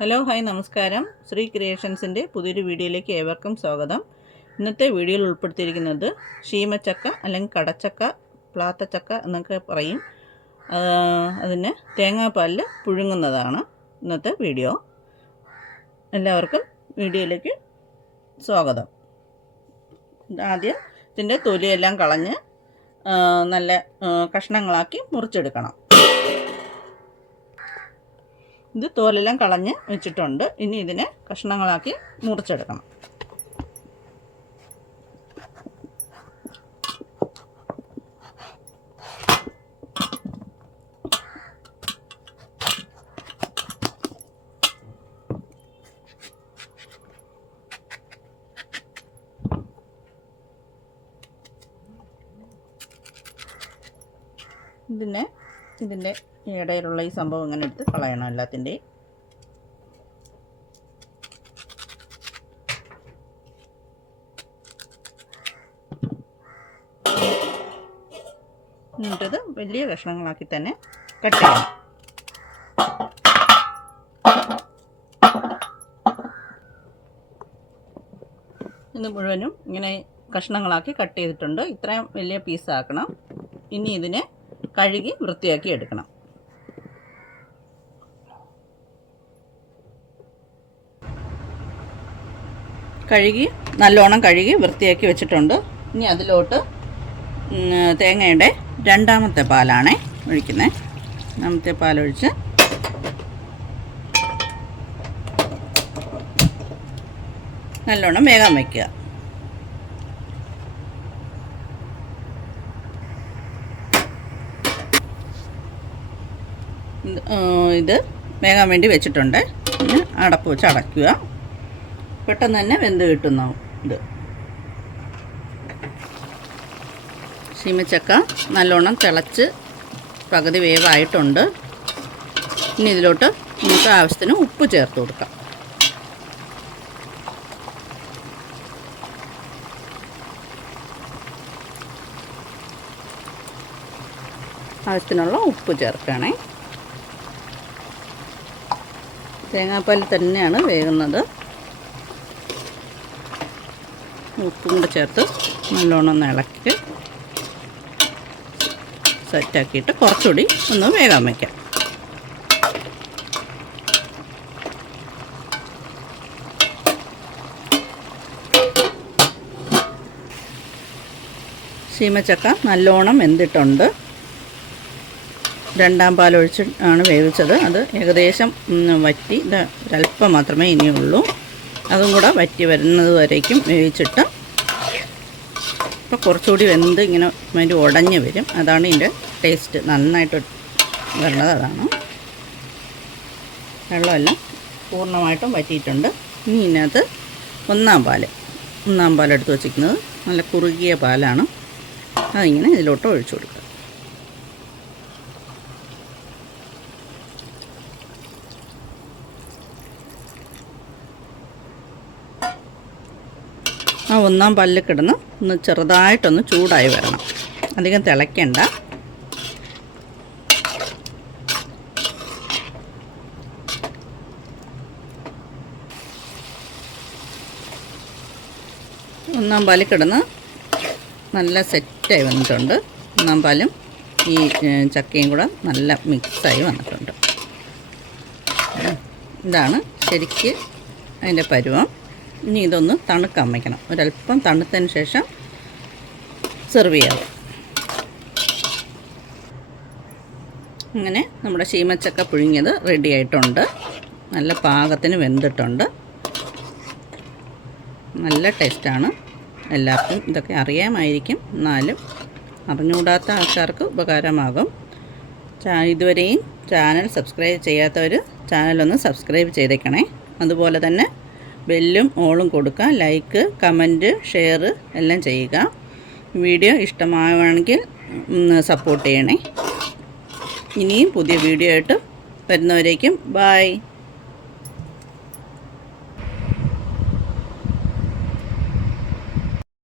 Hello hi നമസ്കാരം. ശ്രീ ക്രിയേഷൻസിന്റെ പുതിയൊരു വീഡിയോയിലേക്ക് ഏവർക്കും സ്വാഗതം. ഇന്നത്തെ വീഡിയോയിൽ ഉൾപ്പെടുത്തിയിരിക്കുന്നത് ഷീമച്ചക്ക അല്ലെങ്കിൽ കടച്ചക്ക പ്ലാത്തച്ചക്ക എന്നൊക്കെ പറയും. അതിന് തേങ്ങാപ്പാലിൽ പുഴുങ്ങുന്നതാണ് ഇന്നത്തെ വീഡിയോ. എല്ലാവർക്കും വീഡിയോയിലേക്ക് സ്വാഗതം. ആദ്യം ഇതിന്റെ തൊലിയെല്ലാം കളഞ്ഞ് നല്ല കഷ്ണങ്ങളാക്കി മുറിച്ചെടുക്കണം. ഇത് തോലെല്ലാം കളഞ്ഞ് വെച്ചിട്ടുണ്ട്. ഇനി ഇതിനെ കഷ്ണങ്ങളാക്കി മുറിച്ചെടുക്കണം. ഇതിനെ ഇതിന്റെ ഇടയിലുള്ള ഈ സംഭവം ഇങ്ങനെ എടുത്ത് കളയണം എല്ലാത്തിന്റെയും എന്നിട്ടത് വലിയ കഷ്ണങ്ങളാക്കി തന്നെ കട്ട് ചെയ്യണം. ഇത് മുഴുവനും ഇങ്ങനെ കഷ്ണങ്ങളാക്കി കട്ട് ചെയ്തിട്ടുണ്ട്. ഇത്രയും വലിയ പീസാക്കണം ഇനി ഇതിനെ കഴുകി വൃത്തിയാക്കി എടുക്കണം. കഴുകി നല്ലോണം കഴുകി വൃത്തിയാക്കി വെച്ചിട്ടുണ്ട്. ഇനി അതിലോട്ട് തേങ്ങയുടെ രണ്ടാമത്തെ പാലാണേ ഒഴിക്കുന്നത് രണ്ടാമത്തെ പാലൊഴിച്ച് നല്ലോണം വേഗം വയ്ക്കുക ഇത്, വേകാൻ വേണ്ടി വെച്ചിട്ടുണ്ട്. പിന്നെ അടപ്പ് വെച്ച് അടയ്ക്കുക. പെട്ടെന്ന് തന്നെ വെന്ത് കിട്ടുന്ന ഇത്. ചീമച്ചക്ക നല്ലോണം തിളച്ച് പകുതി വേവായിട്ടുണ്ട്. ഇനി ഇതിലോട്ട് നമുക്ക് ആവശ്യത്തിന് ഉപ്പ് ചേർത്ത് കൊടുക്കാം. ആവശ്യത്തിനുള്ള ഉപ്പ് ചേർക്കണേ തേങ്ങാപ്പാൽ തന്നെയാണ് വേകുന്നത്. ഉപ്പും കൂടെ ചേർത്ത് നല്ലോണം ഒന്ന് ഇളക്കി സെറ്റാക്കിയിട്ട് കുറച്ചുകൂടി ഒന്ന് വേഗം വയ്ക്കാം. ചീമച്ചക്ക നല്ലോണം വെന്തിട്ടുണ്ട്. രണ്ടാം പാൽ ഒഴിച്ച് ആണ് വേവിച്ചത്. അത് ഏകദേശം വറ്റി. ഒരല്പം മാത്രമേ ഇനിയുള്ളൂ. അതും കൂടെ വറ്റി വരുന്നത് വരേക്കും വേവിച്ചിട്ട്. ഇപ്പോൾ കുറച്ചുകൂടി വെന്ത് ഇങ്ങനെ അതിന്റെ ഉടഞ്ഞ് വരും. അതാണ് ഇതിന്റെ ടേസ്റ്റ്. നന്നായിട്ട് വരുന്നത് അതാണ്. വെള്ളമെല്ലാം പൂർണമായിട്ടും വറ്റിയിട്ടുണ്ട്. ഇനി ഇതിനകത്ത് ഒന്നാം പാൽ ഒന്നാം പാലെടുത്ത് വച്ചിരിക്കുന്നത് നല്ല കുറുകിയ പാലാണ്. അതിങ്ങനെ ഇതിലോട്ട് ഒഴിച്ചു കൊടുക്കുക. ആ ഒന്നാം പല്ല് കിടന്ന് ഒന്ന് ചെറുതായിട്ടൊന്ന് ചൂടായി വരണം. അധികം തിളയ്ക്കണ്ട. ഒന്നാം പാൽ കിടന്ന് നല്ല സെറ്റായി വന്നിട്ടുണ്ട്. ഒന്നാം പാലും ഈ ചക്കയും കൂടെ നല്ല മിക്സായി വന്നിട്ടുണ്ട്. ഇതാണ് ശരിക്ക് അതിന്റെ പരുവം. ഇനി ഇതൊന്ന് തണുക്കാൻ വയ്ക്കണം ഒരല്പം തണുത്തതിന് ശേഷം സെർവ് ചെയ്യാം. അങ്ങനെ നമ്മുടെ ശീമച്ചക്ക പുഴുങ്ങിയത് റെഡി ആയിട്ടുണ്ട്. നല്ല പാകത്തിന് വെന്തിട്ടുണ്ട്. നല്ല ടേസ്റ്റാണ് എല്ലാവർക്കും ഇതൊക്കെ അറിയാമായിരിക്കും. എന്നാലും അറിഞ്ഞുകൂടാത്ത ആൾക്കാർക്ക് ഉപകാരമാകും. ഇതുവരെയും ചാനൽ സബ്സ്ക്രൈബ് ചെയ്യാത്തവർ ചാനലൊന്ന് സബ്സ്ക്രൈബ് ചെയ്തേക്കണേ. അതുപോലെ തന്നെ ബെല്ലും ഓളും കൊടുക്കുക. ലൈക്ക് കമന്റ് ഷെയർ എല്ലാം ചെയ്യുക. വീഡിയോ ഇഷ്ടമാവുകയാണെങ്കിൽ സപ്പോർട്ട് ചെയ്യണേ. ഇനിയും പുതിയ വീഡിയോ ആയിട്ട് വരുന്നവരേക്കും ബായ്